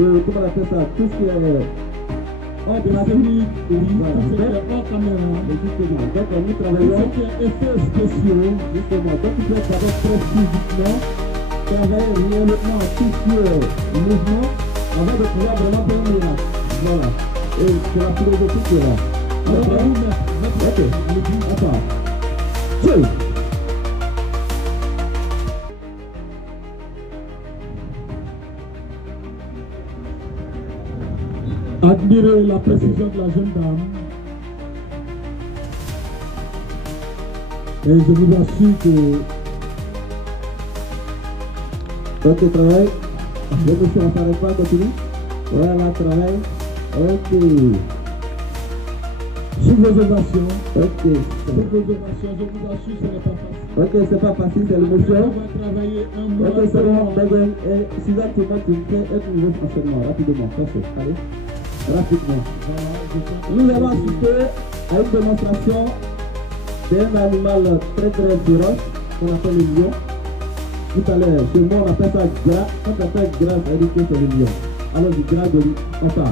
comment on appelle ça, tout ce qui est hors de la série, voilà, hors caméra. Justement, donc nous travaillons. Tout ce qui est effets spéciaux, justement, donc il faut être d'abord très physiquement, travailler réellement tout ce qui est mouvement, avant de pouvoir vraiment faire un miracle. Voilà. Et c'est la philosophie qui est là. Ok, attends. Two. Admirez la précision de la jeune dame. Et je vous assure que... Ok, travail. Le monsieur, on ne s'arrête pas, continue. Voilà, travail. Ok. Sous vos ovations. Ok. Sous vos ovations, je vous assure, ce n'est pas facile. Ok, c'est pas facile, c'est le monsieur. On va travailler un mois. Ok, c'est bon, Begen. Et Suzanne, tu fais un nouveau enchaînement, rapidement. Passez, allez. Rapidement. Nous allons assister à une démonstration d'un animal très très féroce qu'on appelle le lion. Tout à l'heure, chez moi on appelle ça gras. Quand on appelle gras, ça veut dire que c'est le lion. Alors du gras de lui, enfin,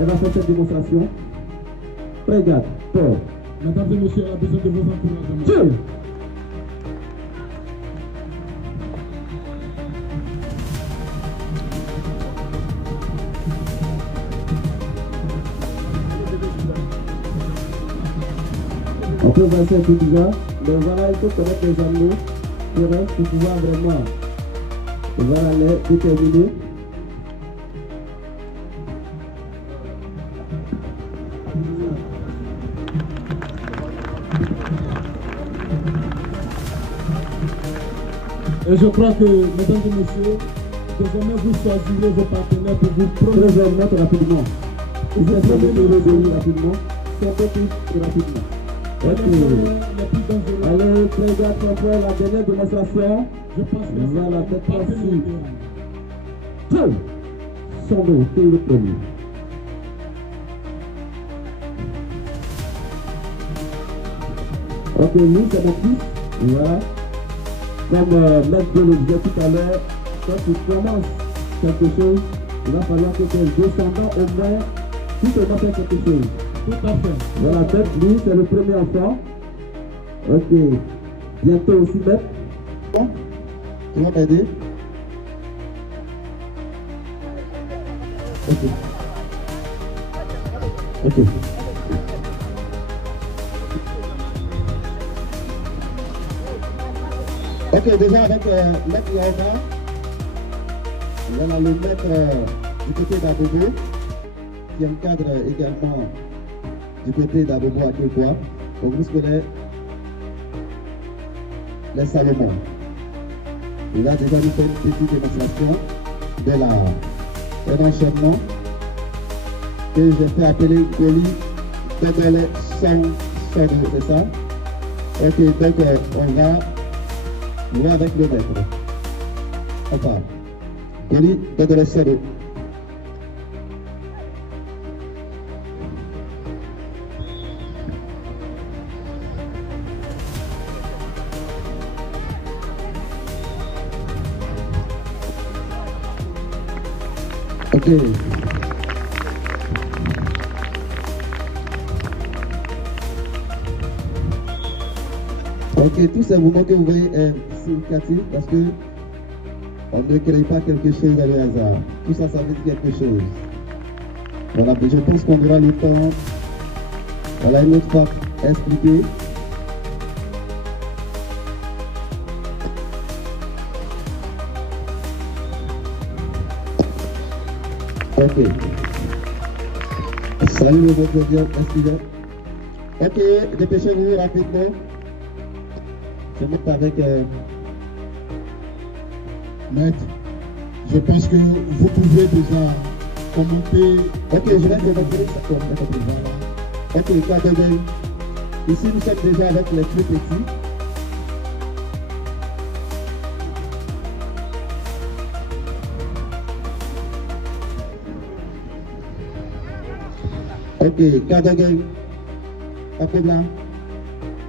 elle va faire cette démonstration. Regarde, Paul. Mesdames et messieurs, elle a besoin de vos encouragements. Dieu. On peut passer tout déjà, mais voilà, il faut connaître les animaux pour pouvoir vraiment voilà, les déterminer. Et je crois que, mesdames et messieurs, désormais vous choisirez vos partenaires pour vous prendre. Très rapidement. Vous êtes rapidement. C'est plus rapidement. Ok. Allez, très bien, la dernière démonstration. Je pense que ça la tête facile. Deux. Son dos, c'est le premier. Ok, nous, c'est mon fils. Voilà. Comme Maître le disait tout à l'heure, quand tu commences quelque chose, il va falloir que tes descendants au moins, tout le monde fait quelque chose. Tout à fait. Voilà, Maître, lui, c'est le premier enfant. Ok. Bientôt aussi, Maître. Bon, tu vas m'aider. Ok. Ok. Ok, déjà avec Maître Yaoba, on va le mettre du côté d'Abobo, qui encadre également du côté d'Abobo à Kékwa. Donc vous connaissez les Salomon. Il a déjà nous fait une petite démonstration de un enchaînement que j'ai fait appeler Goli Dogole Song, c'est ça? Ok, donc on va avec le maître. Enfin, Goli Dogole Song. Ok. Ok, tous ces mouvements que vous voyez est significatif parce que on ne crée pas quelque chose dans le hasard. Tout ça, ça veut dire quelque chose. Voilà, je pense qu'on aura le temps, voilà, une autre fois expliquer. Ok. Salut le bon Dieu, excusez. Ok, dépêchez-vous rapidement. Je monte avec Maître. Je pense que vous pouvez déjà commenter. Ok, je vais commenter ça comme voilà. Ok, Kadebe. Ici, nous sommes déjà avec les plus petits. Ok, cadeau game. Ok, blanc.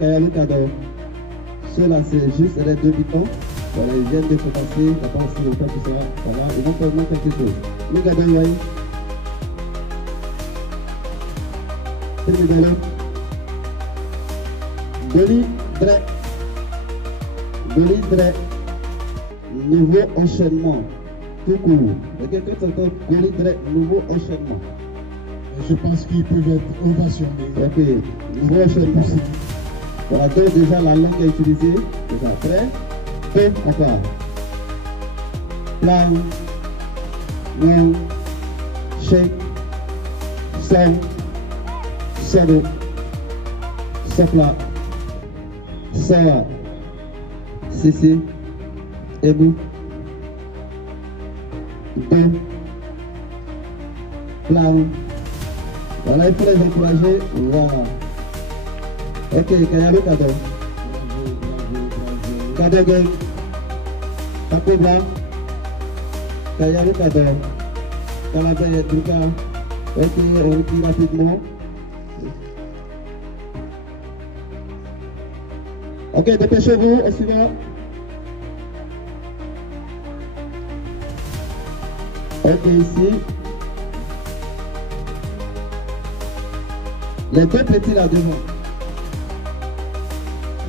Le cadeau. Ceux-là, c'est juste les débutants. Voilà, ils viennent de commencer, la pense au temps que ça, voilà, ils vont faire quelque chose. Nous regardons, oui. Goli Dre, nouveau enchaînement, tout court. Et quelqu'un s'entend Goli Dre, nouveau enchaînement. Je pense qu'ils peuvent être ovationnés. Ok, nouveau enchaînement. Voilà, donc déjà la langue est utilisée, déjà prêt, deux, encore. Plan, long, shake, song, solo, sopla, soa, sissi, ebu, deux, plan. Voilà, il faut les encourager, voilà. Ok, Kayalo cadeau. Cadeau gang. Takobla. Kayalo cadeau. Kalabaya Duka. Ok, on retire rapidement. Ok, dépêchez-vous, on s'y va. Ok, ici. Les deux petits là devant.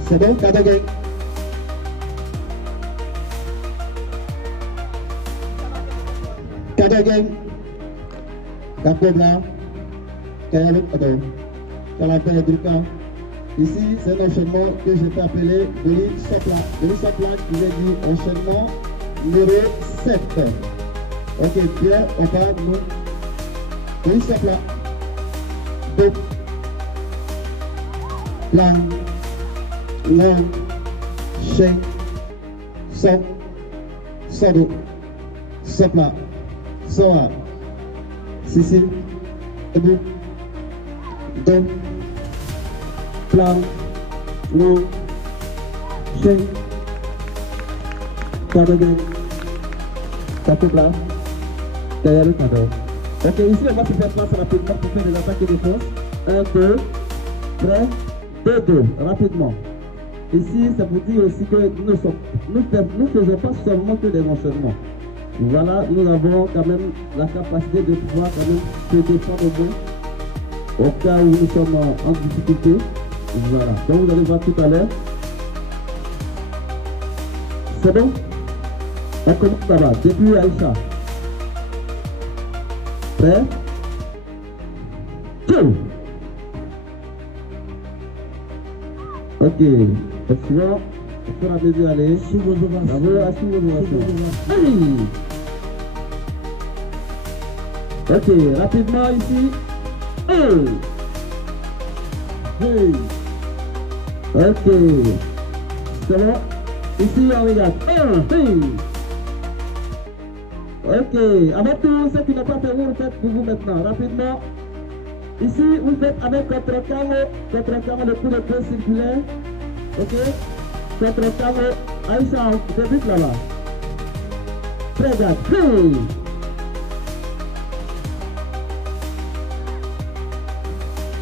C'est bon, cadeau gang. Cadeau gang. Kakobla. Kayalo cadeau. Kalabaya Duka. Ici, c'est un enchaînement que je peux appeler Goli Sopla. Goli Sopla qui veut dire enchaînement numéro 7. Ok, bien, on part, nous. Goli Sopla. Donc, plan, long, shake, sop, sodo, sopla, soa, sissi, ebu, do, plan, long, shake, cadeau, takopla, Kayalo cadeau. Ok, ici on va se faire place rapidement pour faire des attaques et défenses. 1, 2, prêt, 2, 2, rapidement. Ici, ça vous dit aussi que nous ne faisons pas seulement que des enchaînements. Voilà, nous avons quand même la capacité de pouvoir quand même se défendre au moins au cas où nous sommes en difficulté. Voilà, donc vous allez voir tout à l'heure. C'est bon? Ça commence ça va. Depuis Aïcha. Prêt? Go! Ok, suivant, au fur et à mesure, allez. Bravo, assure vos ovations. Ok, rapidement ici. Hey. Ok. C'est bon. Ici, on regarde. Hey. Ok, avec tout ce qui n'est pas fait, vous faites pour vous maintenant. Rapidement. Ici, vous faites avec votre carreau le coup de pied circulaire. Ok? Votre carreau, Aïcha, on débute là-bas. Très bien. Hey.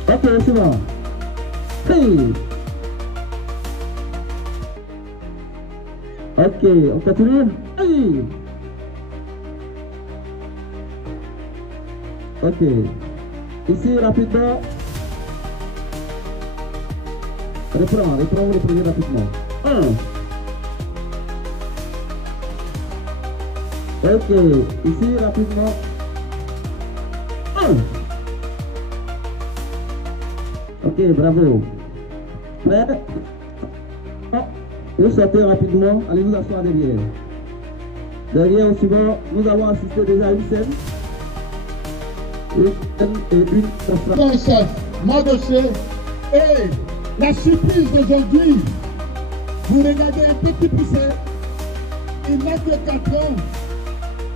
Ok, suivant. Hey. Ok, on continue. Hey. Ok. Ici, rapidement. Reprends les premiers rapidement. 1. Ok. Ici, rapidement. 1. Ok, bravo. Prêt? Vous sortez rapidement. Allez vous asseoir derrière. Derrière, au suivant, nous avons assisté déjà à une scène. Mon chef, mon dossier, et la surprise d'aujourd'hui, vous regardez un petit poussé, il n'a que 4 ans,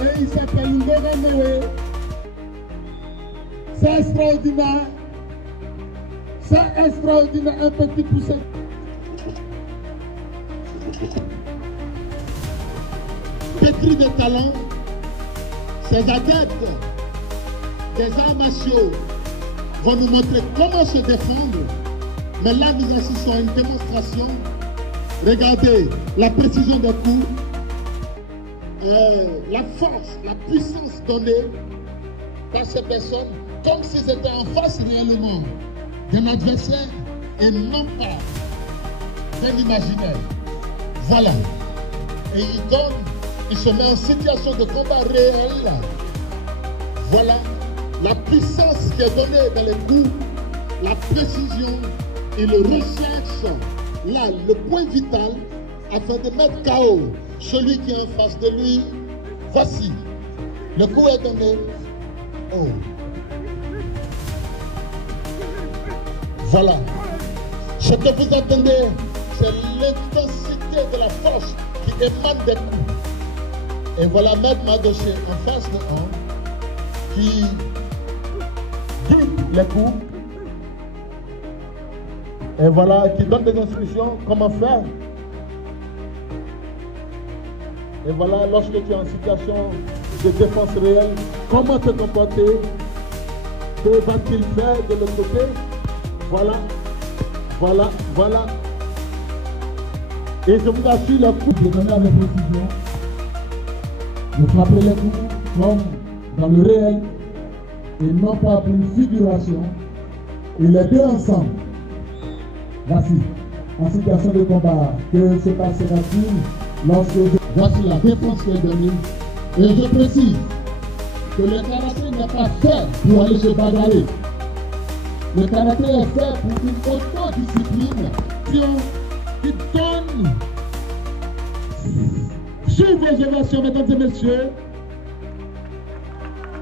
et il s'appelle Ngora Noé. C'est extraordinaire, un petit poussé. Pétri de talent, ses adeptes des arts martiaux vont nous montrer comment se défendre. Mais là, nous assistons à une démonstration. Regardez la précision des coups, la force, la puissance donnée par ces personnes, comme s'ils étaient en face réellement d'un adversaire et non pas d'un imaginaire. Voilà. Et il se met en situation de combat réel. Voilà la puissance qui est donnée dans les coups, la précision et le recherche, là, le point vital, afin de mettre KO celui qui est en face de lui. Voici, le coup est donné. Oh. Voilà. Ce que vous entendez, c'est l'intensité de la force qui émane des coups. Et voilà Maître Madoché en face de un qui guide les coups. Et voilà, qui donne des instructions, comment faire. Et voilà, lorsque tu es en situation de défense réelle, comment te comporter, que va-t-il faire de l'autre côté. Voilà, voilà, voilà. Et je vous assure, le coup, je donne avec précision. Vous frappez les coups comme dans le réel et non pas pour une figuration. Et les deux ensemble. Voici, en situation de combat, que se passera-t-il lorsque voici la défense qui est donnée. Et je précise que le karaté n'est pas fait pour aller se bagarrer. Le karaté est fait pour une autodiscipline qui donne sur vos ovations, mesdames et messieurs.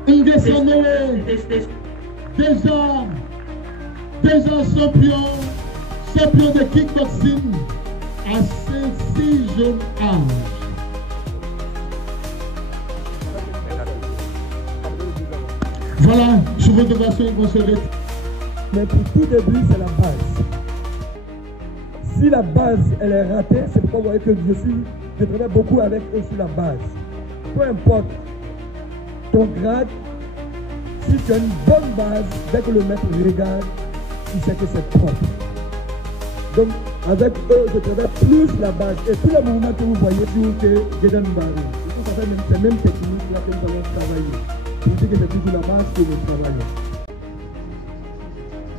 Un déjà champion de kickboxing à si jeune âge. Voilà, sur votre ovation, ils vont se retirer. Mais pour tout début, c'est la base. Si la base elle est ratée, c'est pourquoi vous voyez que je travaille beaucoup avec eux sur la base. Peu importe ton grade, si tu as une bonne base, dès que le maître regarde, il sait que c'est propre. Donc avec eux, je travaille plus la base. Et tous les mouvements que vous voyez sur que Gédan Mbari, ça fait même ces mêmes techniques là que nous allons travailler. Pour dire que c'est toujours la base que nous travaillons.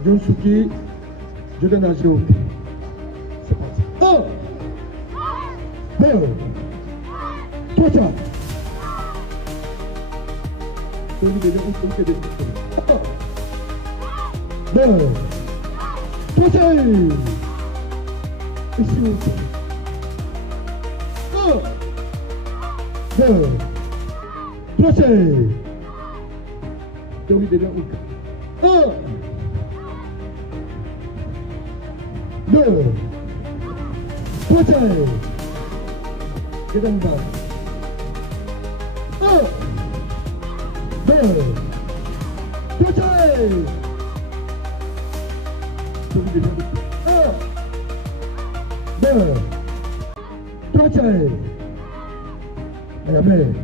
Junsuki, je donne un jour. C'est parti. 1, 2, 3, 4. Un, 2, 3, 4. Ici, 1, 2, 3, 4. 1, 2, 3, 4. Gédan Mbari. 1, 2, 3, 4. 1, 2, 3, 4. Amen.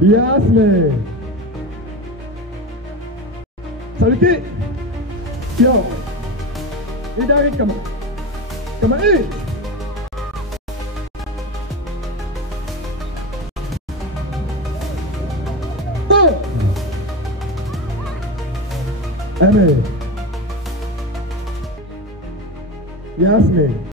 Yasme. Salut qui? Yo. Et dari kama. Kama Amen. Yasme.